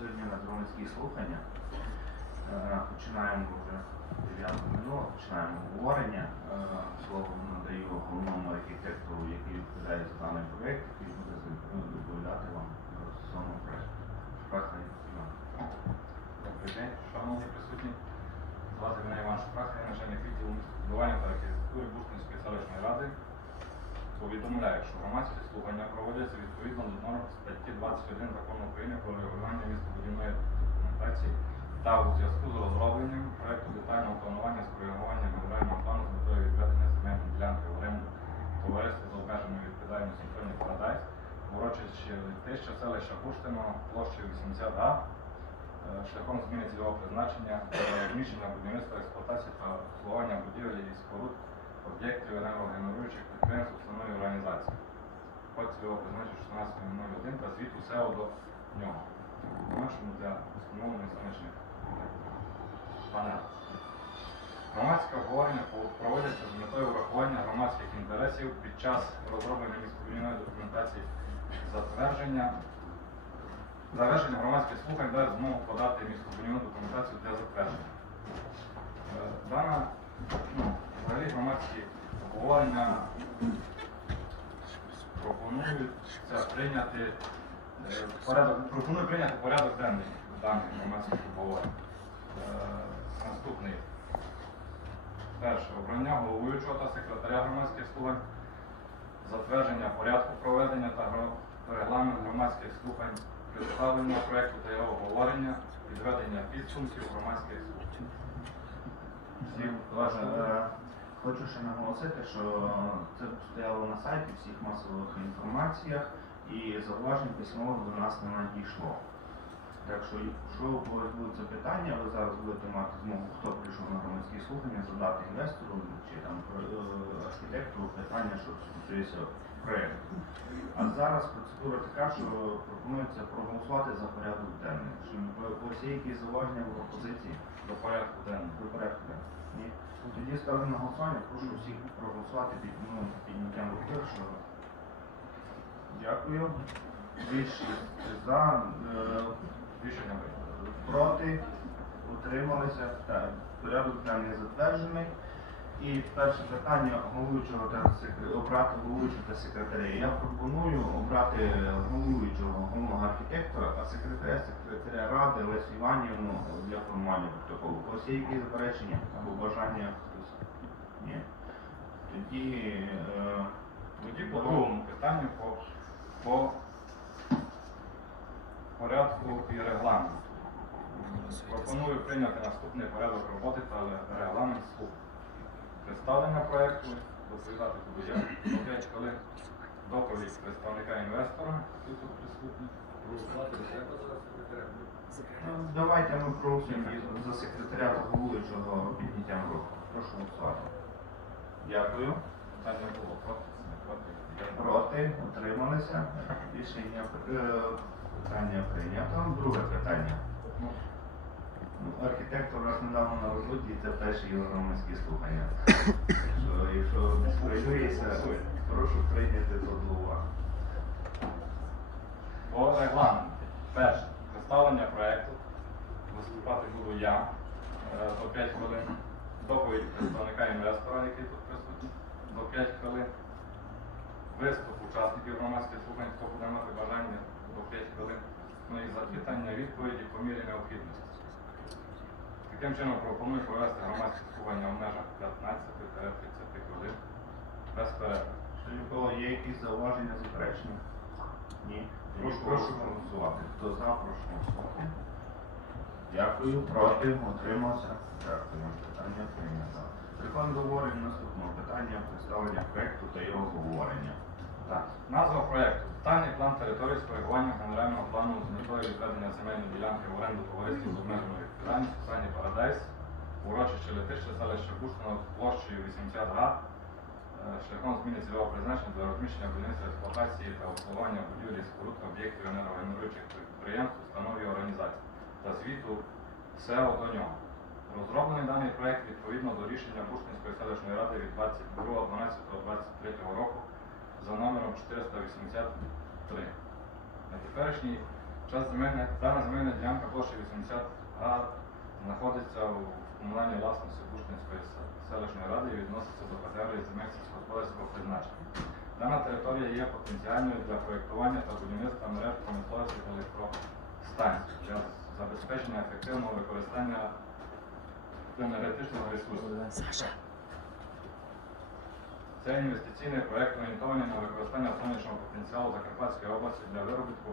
сьогодні на громадські слухання. Е, Починаємо вже 9 минуло, починаємо обговорення. Е, Слово надаю головному архітектору, який відповідає за даний проєкт, який буде доповідати вам стосовно проєкту. Добрий день, шановні присутні. Звати мене Іван Шпрах, я начальник відділу містобудування та архітектури Бушкінської селищної ради. Повідомляю, що громадські слухання проводяться відповідно до норм статті 21 закону України про регулювання містобудівної документації та у зв'язку з розробленням проекту детального планування з коригуванням генерального плану з метою відведення земельної ділянки в оренду товариства з обмеженою відповідальністю Соні Парадайс, урочище Летища, селища Буштино, площею 80 га, е, шляхом зміни цільового призначення, е, розміщення будівництва, експлуатації та обслуговування будівель і споруд, об'єктів енергогенеруючих підприємств, установ і організацій. Код цільового призначення 16.01 та звіту СЕО до нього. По-нашому для встановлення сонячних панелей. Громадське обговорення проводяться з метою врахування громадських інтересів під час розроблення містобудівної документації затвердження Завершення громадських слухань дасть змогу подати містобудівну документацію для затвердження. Е, Дана ну, взагалі громадські обговорення пропонуються прийняти е, порядок, пропоную прийняти порядок денний даних громадських обговорень. Е, Наступний. Перше. Обрання головуючого та секретаря громадських слухань, затвердження порядку проведення та регламент громадських слухань, представлення проєкту та його обговорення, підведення підсумків громадських слухань. Хочу ще наголосити, що це стояло на сайті всіх масових інформаціях і зауважень письмово до нас не надійшло. Так що, якщо у когось будуть запитання, ви зараз будете мати змогу, хто прийшов на громадські слухання, задати інвестору чи там е, архітектору питання, що стосується проєкту. А зараз процедура така, що пропонується проголосувати за порядок денний. Чи вас є якісь зауваження або пропозиції до порядку денного. до порядку денного? Ну, ставлю на голосування, прошу всіх проголосувати під підняттям руки, що дякую. Більшість за, е, Рішення проти, утрималися. Порядок денний затверджений. І перше питання головуючого та обрати головуючого та секретаря. Я пропоную обрати головуючого головного архітектора, а секретаря секретаря ради Лесю Іванівну для формування протоколу. Вас є якісь заперечення або бажання? Ні. Тоді е, Тоді по другому питанню по, по порядку і регламенту. Пропоную прийняти наступний порядок роботи та регламент слух. Представлення проєкту, доповідати буду я 5 хвилин. Доповідь представника інвестора, тут присутній. ну, давайте ми і за секретаря та головуючого підняттям руку. Прошу голосувати. Дякую. Питання було проти, проти. Утрималися. Рішення е, питання прийнято. Друге питання. Ну, Архітектор у нас недавно на роботі, це перші його слухання. Що, якщо не прошу прийняти до уваги. По регламенту. Перше. Представлення проєкту. Виступати буду я е, до 5 хвилин. Доповідь представника інвестора, який тут до 5 хвилин. Виступ учасників громадських слухань, хто буде мати бажання до 5 хвилин. Ну і запитання, відповіді по мірі необхідності. Таким чином пропоную провести громадські слухання в межах 15-30 хвилин без перерви. Ніколи є якісь зауваження, заперечення? Ні. Прошу, прошу голосувати. Хто за, прошу голосувати. Дякую, проти, утримався. Дякую. Питання прийнято. Переходимо до наступного питання представлення проекту та його обговорення. Так, назва проєкту. Детальний план території з коригування генерального плану з метою відведення земельної ділянки в оренду товариствів з обмеженою відповідальністю Сані Парадайс, урочище Летище, селище Пушкіно площею 80 га, е, шляхом зміни цільового призначення для розміщення будівництва експлуатації та обслуговування будівлі споруд об'єктів енергогенеруючих підприємств, установ і організацій та звіту СЕО до нього. Розроблений даний проєкт відповідно до рішення Пушкінської селищної ради від 22.12.23 року за номером 483. На теперішній Час земельна, дана земельна ділянка площі 80 га знаходиться в комунальній власності Бушкінської селищної ради і відноситься до категорії земель сільськогосподарського призначення. Дана територія є потенціальною для проєктування та будівництва мереж промисловості електростанцій для забезпечення ефективного використання енергетичного ресурсу. Це інвестиційний проєкт орієнтований на використання сонячного потенціалу Закарпатської області для виробітку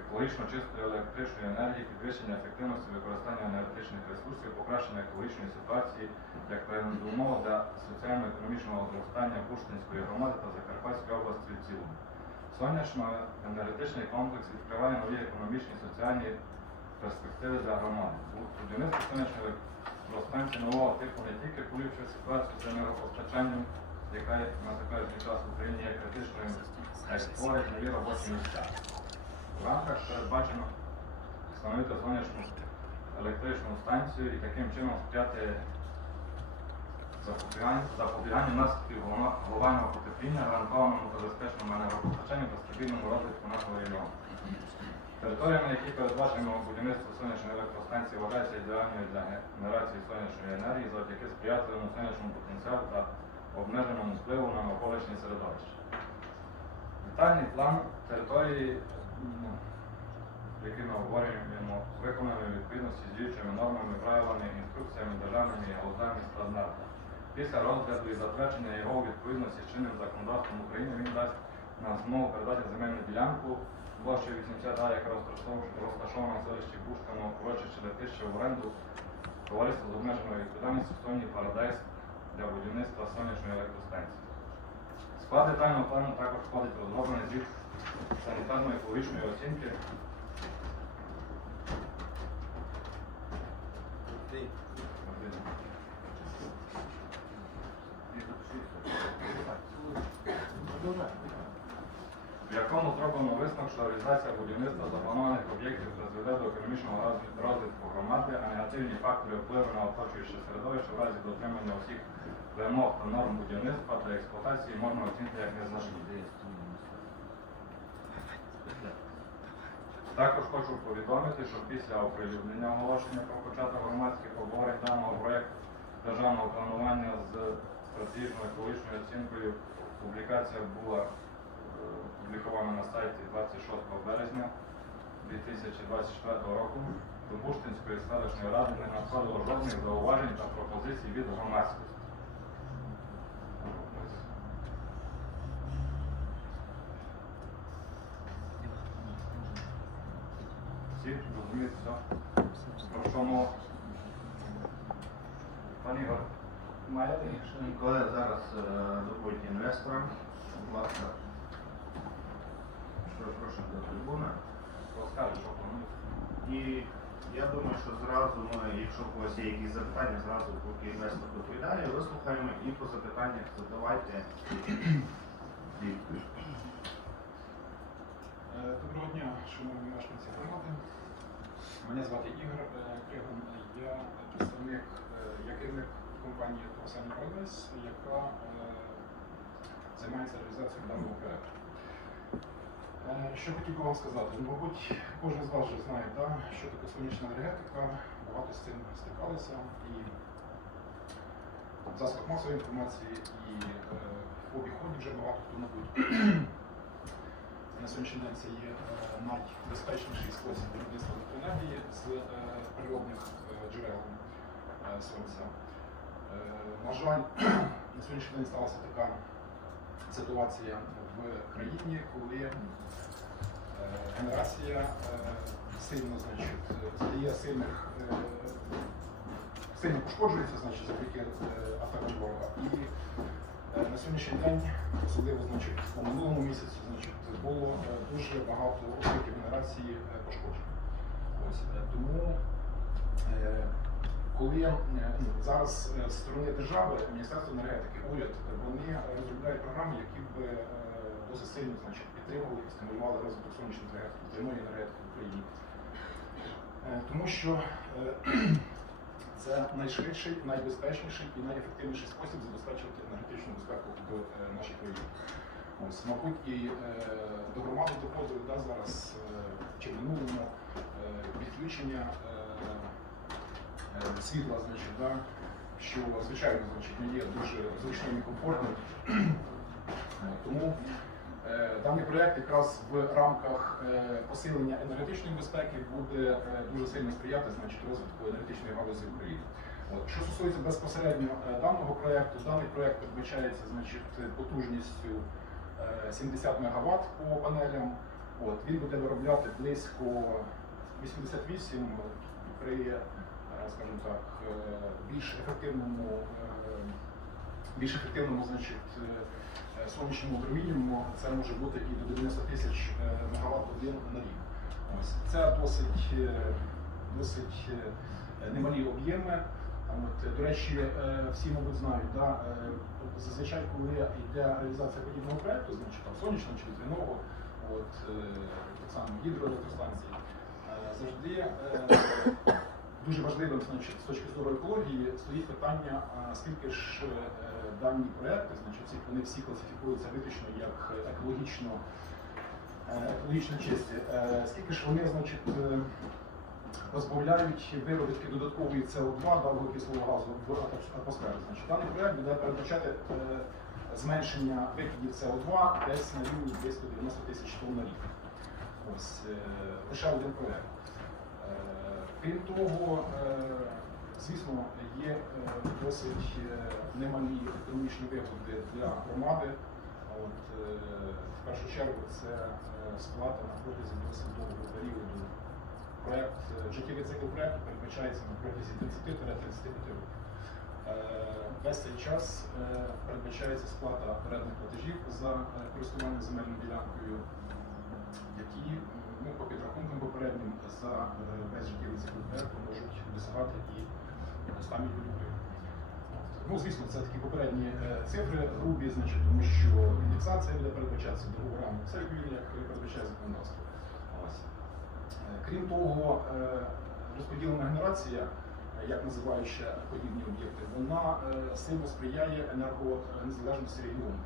екологічно чистої електричної енергії, підвищення ефективності використання енергетичних ресурсів, покращення екологічної ситуації як передумова для соціально-економічного зростання Бурштинської громади та Закарпатської області в цілому. Сонячно-енергетичний комплекс відкриває нові економічні і соціальні перспективи для громади. Будівництво сонячної електростанції нового типу не тільки поліпшує ситуацію з енергопостачанням, яка на теперішній час в Україні є критичною, а й створить нові робочі місця. В рамках передбачено встановити сонячну електричну станцію і таким чином сприяти запобіганню, наслідків глобального потепління, гарантованому та безпечному енергопостачанню та стабільному розвитку нашого регіону. Територія, на якій передбачено будівництво сонячної електростанції, вважається ідеальною для генерації сонячної енергії завдяки сприятливому сонячному потенціалу та обмеженому впливу на навколишнє середовище. Детальний план території, який ми обговорюємо, виконаний відповідності з діючими нормами, правилами, інструкціями, державними і галузевими стандартами. Після розгляду і затвердження його у відповідності з чинним законодавством України він дасть нам змогу передати земельну ділянку площею 80 га, яка розташована в селищі Бушкано, урочище Летище в оренду, товариство з обмеженою відповідальністю Сонні Парадайс для будівництва сонячної електростанції. Склад детального плану також входить розроблений звіт санітарно-екологічної оцінки якому зроблено висновок, що реалізація будівництва запланованих об'єктів призведе до економічного розвитку громади, а негативні фактори впливу на оточуюче середовище в разі дотримання усіх вимог та норм будівництва та експлуатації можна оцінити як незначні. Також хочу повідомити, що після оприлюднення оголошення про початок громадських обговорень даного проєкту державного планування з стратегічною екологічною оцінкою публікація була опублікована на сайті 26 березня 2024 року. До Буштинської селищної ради не надходило жодних зауважень та пропозицій від громадськості. Всі розуміють все? Про що мова? Пан Ігор, маєте? Шановні зараз е, доповідь інвестора. Будь ласка. Прошу до трибуни. Розкажи, що плануєте. І я думаю, що зразу ми, якщо у когось є якісь запитання, зразу поки інвестор доповідає, вислухаємо і по запитаннях задавайте відповідь. Е, Доброго дня, шановні мешканці громади. Мене звати Ігор е, Кригун. Я представник, е, я керівник компанії Колосальний Парадайс, яка е, займається реалізацією даного проекту. Е, Що хотів би вам сказати? Ну, Мабуть, кожен з вас вже знає, да, що таке сонячна енергетика, багато з цим стикалися. І в засобах масової інформації, і е, в обіході вже багато хто мабуть на сьогоднішній день це є е, найбезпечніший спосіб виробництва електроенергії з е, природних е, джерел е, сонця. Е, На жаль, на сьогоднішній день сталася така ситуація в країні, коли е, генерація е, сильно значить, стає сильних, е, сильно пошкоджується значить, завдяки атакам ворога. І На сьогоднішній день, особливо значить, у минулому місяці, значить, було дуже багато об'єктів генерації пошкоджень. Ось, тому, коли ну, зараз з сторони держави, Міністерство енергетики, уряд, вони розробляють програми, які б сильно значить, підтримували стимулювали розвиток сонячної енергетики, земної енергетики в Україні. Е, Тому що е, це найшвидший, найбезпечніший і найефективніший спосіб забезпечувати енергетичну безпеку в нашій країні. Ось, мабуть, і е, до громади доходили да, зараз чи минулому відключення світла, значить, да, що звичайно значить, не є дуже зручним і комфортним. Тому даний проєкт якраз в рамках е, посилення енергетичної безпеки буде е, дуже сильно сприяти значить, розвитку енергетичної галузі України. Що стосується безпосередньо е, даного проєкту, даний проєкт передбачається значить, потужністю е, 70 МВт по панелям. От. Він буде виробляти близько 88 при, е, скажімо так, е, більш ефективному, е, більш ефективному значить, е, сонячному промінньому це може бути і до 90 тисяч МВт годин на рік. Ось. Це досить, е, досить е, немалі об'єми. До речі, е, всі, мабуть, знають, да, е, зазвичай, коли йде реалізація подібного проєкту, значить там сонячного чи вітряного, е, так само гідроелектростанції, е, завжди е, дуже важливим значить, з точки зору екології стоїть питання, скільки ж е, дані проекти, значить, вони всі класифікуються виключно як екологічно, е, екологічно чисті. Е, Скільки ж вони, значить, позбавляють виробітки додаткової СО2 да, вуглекислого газу в атмосферу. Значить, даний проект буде передбачати зменшення викидів СО2 десь на рівні 290 тисяч тонн на рік. Ось лише один проект. Е, Крім того, е, звісно, є е, досить немалі економічні вигоди для громади. От, в першу чергу це сплата на протязі досить довгого періоду. Проект, життєвий цикл проекту передбачається на протязі 30-35 років. Весь цей час передбачається сплата передних платежів за користування земельною ділянкою, які ну, по підрахункам попереднім за е, весь життєвий цикл проекту можуть досягати і 100 мільйонів гривень. Ну, звісно, це такі попередні е, цифри грубі, значить, тому що індексація буде передбачатися договорами церкві, як передбачає законодавство. Е, Крім того, розподілена генерація, як називають ще подібні об'єкти, вона сильно сприяє енергонезалежності регіону,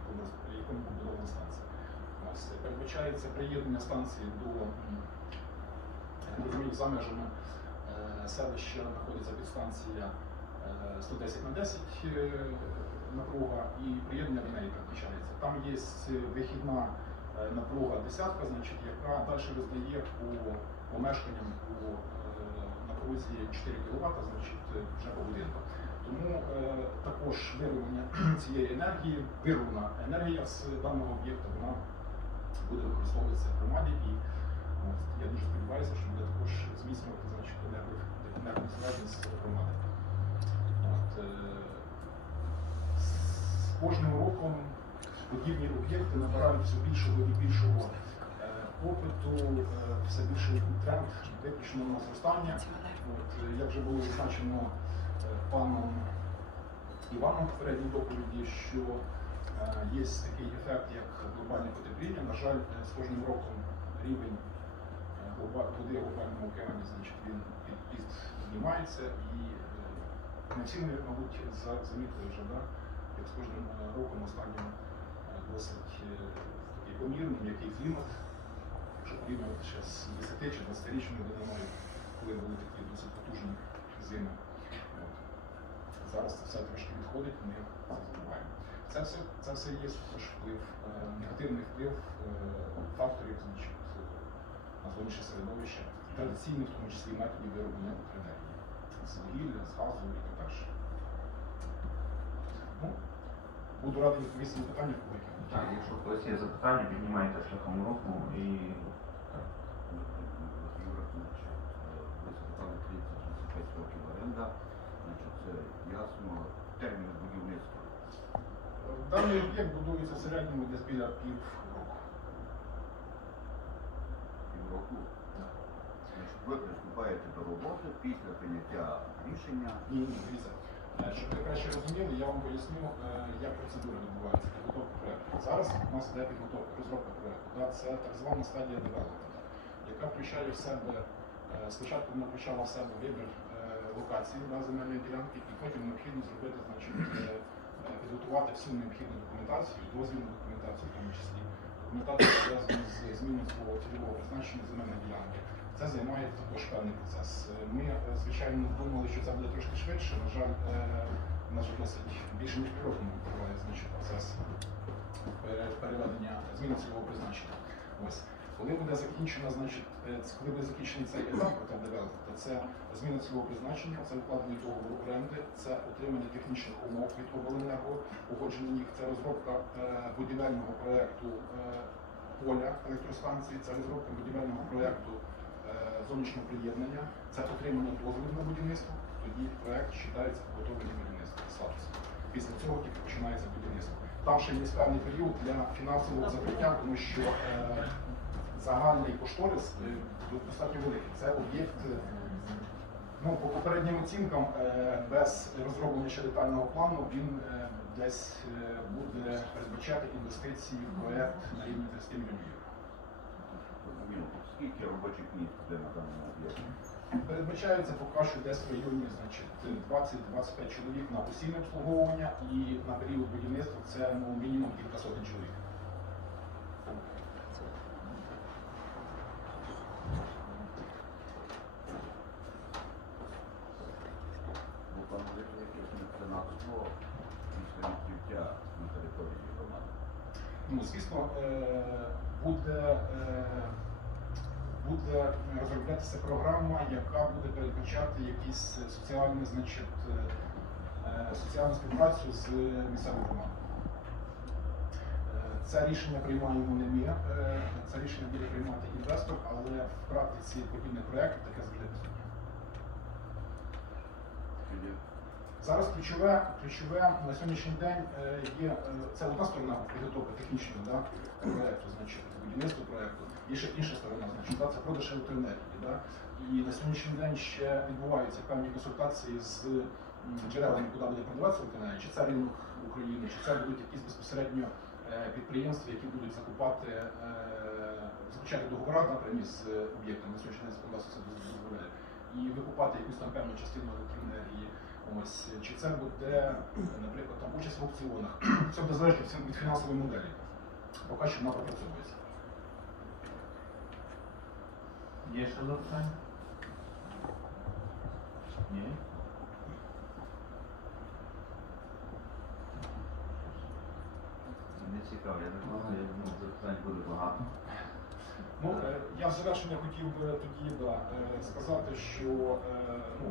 якому побудована станція. Е, Передбачається приєднання станції до розумію, за межами е, селища знаходиться підстанція е, 110 на 10 е, напруга і приєднання до неї передбачається. Там є вихідна е, напруга десятка, значить, яка далі роздає по помешканням по е, напрузі 4 кВт, значить, е, вже по будинку. Тому е, також вироблення цієї енергії, вироблена енергія з даного об'єкта, вона буде використовуватися в громаді і от, я дуже сподіваюся, що буде також зміцнювати значить, енерго- енергонезалежність громади. От, е, з кожним роком подібні об'єкти набирають все більшого і більшого е, попиту, е, все більший тренд виключного зростання. От, е, як вже було зазначено е, паном Іваном в попередній доповіді, що є такий ефект, як глобальне потепління. На жаль, е, з кожним роком рівень е, води в глобальному океані значить, він під- піднімається і е, не всі мабуть, замітили вже, да? як з кожним е, роком останнім е, досить е, такий помірний, який клімат, якщо порівнювати ще з 10 чи 20-річною давниною, коли були такі досить потужні зими. Зараз це все трошки відходить, ми це забуваємо. Це все, це все є вплив, е, негативний вплив е, факторів на зовнішнє середовище, традиційних, в тому числі методів вироблення електроенергії, з вугілля, з газу і так далі. Ну, буду радий відповісти на питання, коли які. Так, якщо в когось є запитання, піднімайте шляхом руху і Юра, е, ви сказали 30-35 років оренда, значить, це ясно, термін. Даний об'єкт будується в середньому десь біля пів року. Півроку. Значить, ви приступаєте до роботи після прийняття рішення. Ні, ні, дивіться. Е, Щоб ви краще розуміли, я вам поясню, е, як процедура відбувається, підготовка проєкту. Зараз у нас йде підготовка, розробка проєкту. Да? Це так звана стадія девелопменту, яка включає в себе, е, спочатку вона включала в себе вибір е, локації да, земельної ділянки, і потім необхідно зробити значить, е, підготувати всю необхідну документацію, дозвільну документацію, в тому числі документацію пов'язану з зміною свого цільового призначення земельної ділянки. Це займає також певний процес. Ми, е, звичайно, думали, що це буде трошки швидше. На жаль, е, на жаль, досить більше ніж півроку триває значить, процес переведення зміни цільового призначення. Ось. Коли буде закінчена, значить, е, коли буде закінчений цей етап девелопменту, то це зміна цільового призначення, це укладення договору оренди, це отримання технічних умов від обленерго, погодження їх, це розробка е, будівельного проєкту е, поля електростанції, це розробка будівельного проєкту зовнішнього приєднання, це отримання дозволу на будівництво, тоді проєкт вважається готовий до будівництва. Статус. Після цього тільки починається будівництво. Там ще є певний період для фінансового закриття, тому що загальний кошторис е, достатньо великий. Це об'єкт, е, ну, по попереднім оцінкам, е, без розроблення ще детального плану, він десь буде передбачати інвестиції в проєкт на рівні 30 мільйонів Скільки робочих місць буде на даному об'єкті? Передбачається поки що десь в районі 20-25 чоловік на постійне обслуговування і на період будівництва це ну, мінімум кілька сотень чоловік. Бо планується якесь меценатство після відкриття на території громади. Ну, звісно, е, буде, е, буде розроблятися програма, яка буде передбачати якісь соціальні, значить, е, соціальну співпрацю з місцевою громадою. Це рішення приймаємо не ми, це рішення буде приймати інвестор, але в практиці подібних проєктів таке завжди присутнє. Зараз ключове, ключове на сьогоднішній день е, є е, це одна сторона підготовки технічної да, проєкту, значить будівництва проєкту. Є ще інша сторона, значить, да, це продаж електроенергії. Да. І на сьогоднішній день ще відбуваються певні консультації з джерелами, куди буде продаватися електроенергія, чи це ринок України, чи це будуть якісь безпосередньо е, підприємства, які будуть закупати, заключати договори напрямі з об'єктами, на сьогоднішній день законодавство це дозволяє, і викупати якусь там певну частину електроенергії. Ось чи це буде, наприклад, там участь в аукціонах. Це буде всім від фінансової моделі. Поки що вона пропрацьовується. Є ще запитання? Ні? Не цікаво, я так думаю, я думаю, запитань буде багато. Ну, е, я в завершення хотів би тоді да, е, сказати, що е, ну,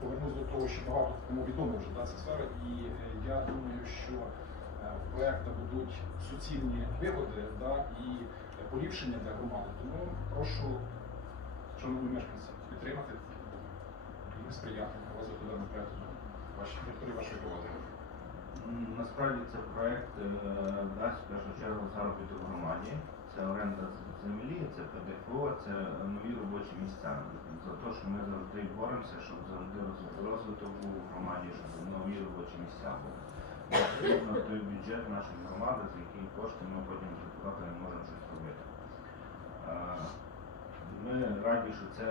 повернусь до того, що багато кому відомо вже ця сфера, і е, я думаю, що е, в проєкту будуть суцільні вигоди да, і поліпшення для громади. Тому прошу, шановні мешканці, підтримати і сприяти розвитку даного проєкту вашій території вашої громади. Насправді це проект е, дасть в першу чергу заробіток громаді. Це оренда землі, це ПДФО, це нові робочі місця. За те, що ми завжди боремося, щоб завжди розвиток був у громаді, щоб нові робочі місця були. Відповідно, той бюджет нашої громади, з який кошти ми потім закупати не можемо щось робити. Ми раді, що це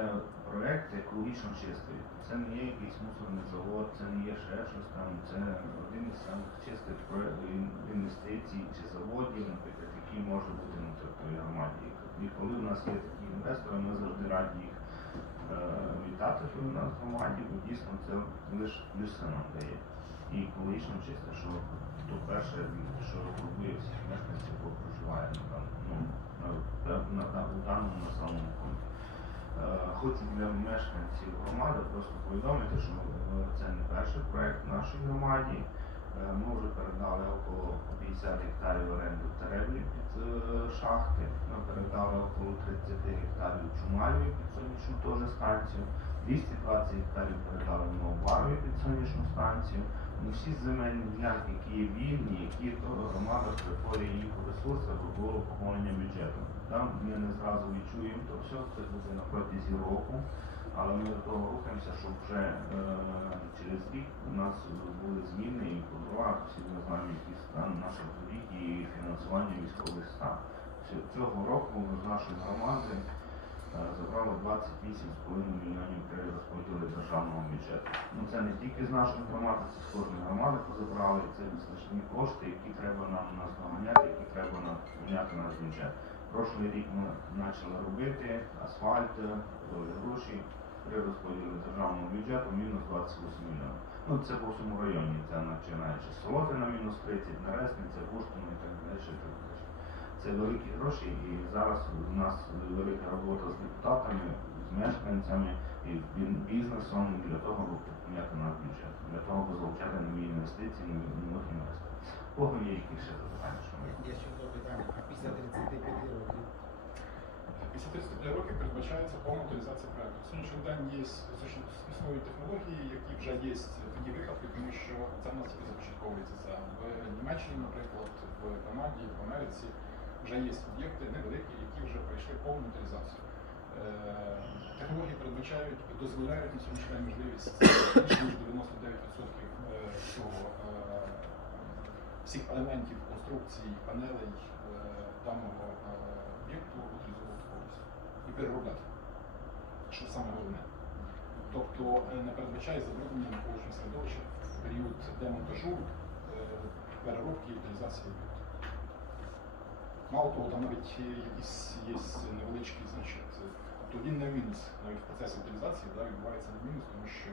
проект екологічно чистий. Це не є якийсь мусорний завод, це не є ще щось там. Це один із самих чистих інвестицій чи заводів, наприклад, які може бути на території громаді. І коли в нас є такі інвестори, ми завжди раді їх е, вітати тут у нас в громаді, бо дійсно це лише плюси нам дає. І екологічно чисто, що то перше, що турбує всіх мешканців, хто проживає на, дан- ну, на, на, на, у даному населеному пункті. Е, Хочу для мешканців громади просто повідомити, що е, це не перший проект в нашій громаді. Е, Ми вже передали около 50 гектарів оренди в Тереблі під е, шахти. Ми передали около 30 гектарів Чумаліві під сонячну теж станцію. 220 гектарів передали Новобарові під сонячну станцію. Ну, всі земельні ділянки, які є вільні, які громада перетворює їх ресурси було поповнення бюджету. Там ми не зразу відчуємо то все, це буде на протязі року, але ми до того рухаємося, щоб вже е, через рік у нас були зміни і по дорогах, всі ми знаємо, який стан наших доріг і фінансування військових стан. Цього року з нашої громади е, забрали 28,5 мільйонів при розподілі державного бюджету. Ну це не тільки з нашої громади, це з кожної громади позабрали. Це значні кошти, які треба нам наздоганяти, які треба наповняти наш бюджет. Прошлий рік ми почали робити асфальт, е, гроші при розподілі державного бюджету мінус 28 мільйонів. Ну це по всьому районі. Це починаючи з Солотина мінус 30, Наресниця, Буштина і так далі. Це великі гроші, і зараз у нас велика робота з депутатами, з мешканцями і бі- бізнесом для того, аби підняти наш бюджет, для того, аби залучати нові інвестиції, нових інвесторів. Кого є якісь ще запитання? Є ще питання. А після 35 років Після 35 років передбачається повна утилізація проекту. На сьогоднішній день є існують технології, які вже є такі випадки, тому що це в нас тільки започатковується це. В Німеччині, наприклад, в Канаді, в Америці вже є об'єкти невеликі, які вже пройшли повну утилізацію. Е, Технології передбачають дозволяють на сьогоднішній день можливість більше ніж 99% е, цього е, всіх елементів конструкцій, панелей е, даного е, об'єкту і переробляти. Що саме головне. Тобто е, не передбачає забруднення навколишнього середовища в період демонтажу, е, переробки і утилізації об'єкту. Мало того, там навіть якісь є невеличкі, значить, тобто він не мінус навіть в процесі утилізації да, відбувається не мінус, тому що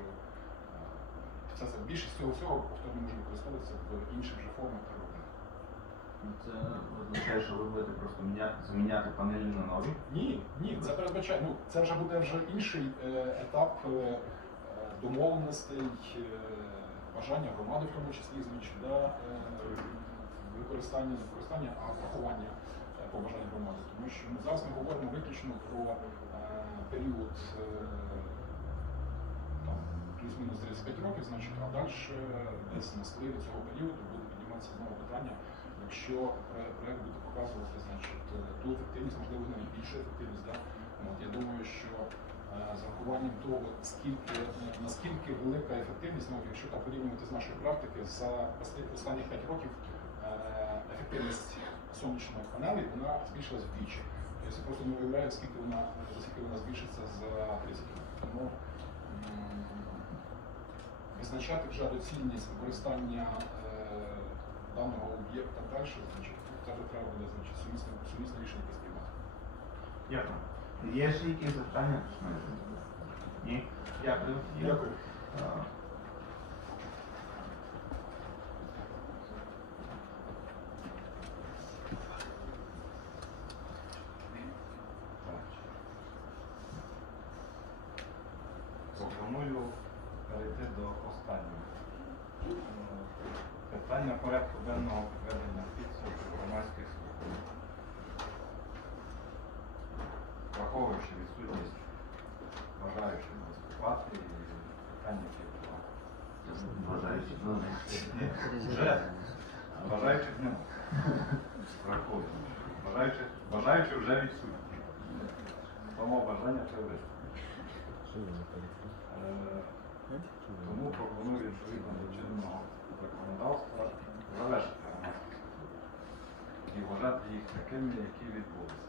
е, більшість цього всього повторно може використовуватися в інших вже формах перероблення. Ну, Це означає, що ви будете просто міняти, заміняти панелі на нові. Ні, ні, це передбачає. Ну це вже буде вже інший е, етап е, е, домовленостей, е, бажання громади, в тому числі, значить, да, е, використання, використання, а врахування е, побажань громади. Тому що ми зараз ми говоримо виключно про е, період е, плюс-мінус 35 років, значить, а далі десь на спливі цього періоду буде підніматися знову питання. Якщо пре- проект буде показувати значить, е, ту ефективність, можливо, навіть більшу ефективність, да? От, я думаю, що е, з рахуванням того, скільки, е, наскільки велика ефективність, ну, якщо так порівнювати з нашої практики, за останні 5 років е, ефективність сонячних панелей вона збільшилась вдвічі. Тобто я просто не уявляю, скільки вона, скільки вона збільшиться за 30 років. Тому визначати вже доцільність використання е, даного об'єкта далі, значить, тут теж треба буде значить, сумісне, сумісне рішення якесь приймати. Дякую. Є ще якісь запитання? Ні? Дякую. Дякую. Е, Пропоную перейти до останнього. Е, Питання порядку денного підведення підсумків громадських слухань. Враховуючи відсутність бажаючих виступати і питання, які були. Бажаючи. Ну, Вже бажаючих немає. Враховуємо. Бажаючих, бажаючі вже відсутні. Само бажання це виступ. Тому пропоную відповідно до чинного законодавства завершити громадські слухання і вважати їх такими, які відбулися.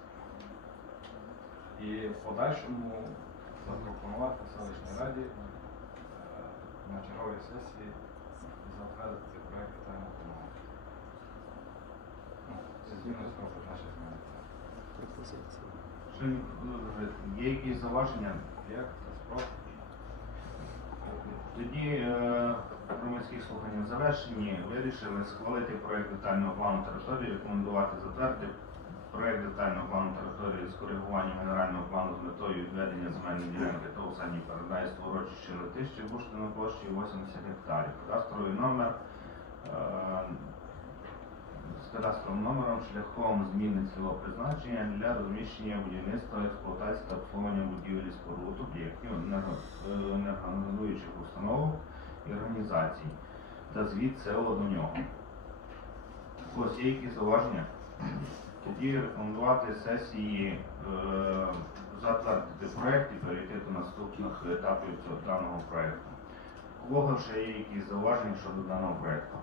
І в подальшому запропонувати селищній раді е, на черговій сесії затвердити проект детального плану. Ну, Це зміни строку наші зміни. Колеги, Є якісь зауваження? Як це спрошу? Тоді е, громадські слухання завершені. Вирішили схвалити проект детального плану території, рекомендувати затвердити проєкт детального плану території з коригуванням генерального плану з метою відведення земельної ділянки та останній передайство урочище летище Буштину площі 80 гектарів. Кадастровий номер е, кадастровим номером шляхом зміни цілого призначення для розміщення будівництва, експлуатації та обслуговування будівель і споруд об'єктів енерго- е, енергогенеруючих установ і організацій та звіт село до нього. Ось є якісь зауваження? Тоді рекомендувати сесії е, затвердити проект і перейти до наступних етапів цього даного проекту. У кого ще є якісь зауваження щодо даного проекту?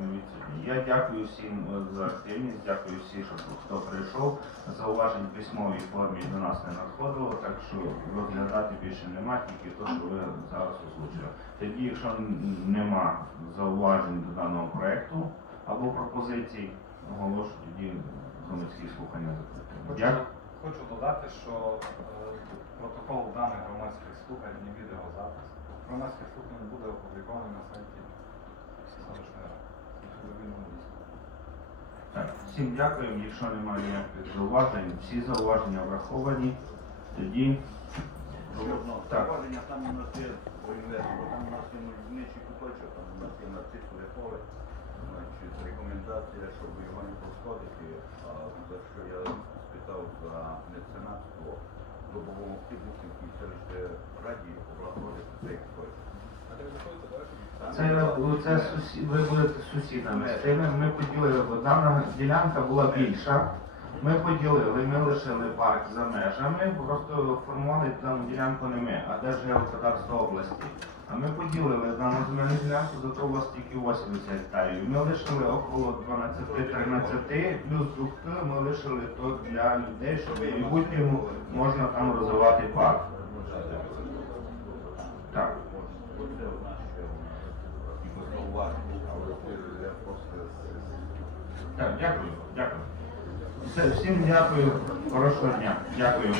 Не відсутні. Я дякую всім е, за активність, дякую всім, що хто прийшов. Зауважень в письмовій формі до нас не надходило, так що розглядати більше нема, тільки те, що ви зараз озвучили. Тоді, якщо нема зауважень до даного проекту або пропозицій, оголошую тоді громадські слухання Дякую. хочу додати, що е, протокол даних громадських слухань і відеозапис громадських слухань буде опублікований на сайті селищної ради. У вільному доступі. Так, всім дякую. Якщо немає ніяких зауважень, всі зауваження враховані. Тоді Так. зауваження, там у нас є по інвестору, там у нас є мільничий куточок, там у нас є нарцисове поле. Значить, рекомендація, щоб його не пошкодити, а за що я спитав за меценатство, допомогти Бухівській селищній раді облагородити цей куточок. Це, це сусі- ви будете сусідами з тими. Ми поділили, бо дана ділянка була більша. Ми поділили, ми лишили парк за межами, просто формували дану ділянку не ми, а Держгеокадастро області. А ми поділили дану земельну ділянку, зато у вас тільки 80 гектарів. Ми лишили около 12-13, плюс духти ми лишили то для людей, щоб в майбутньому можна там розвивати парк. Так. Так, дякую, дякую. Все, всім дякую, хорошого дня. Дякую.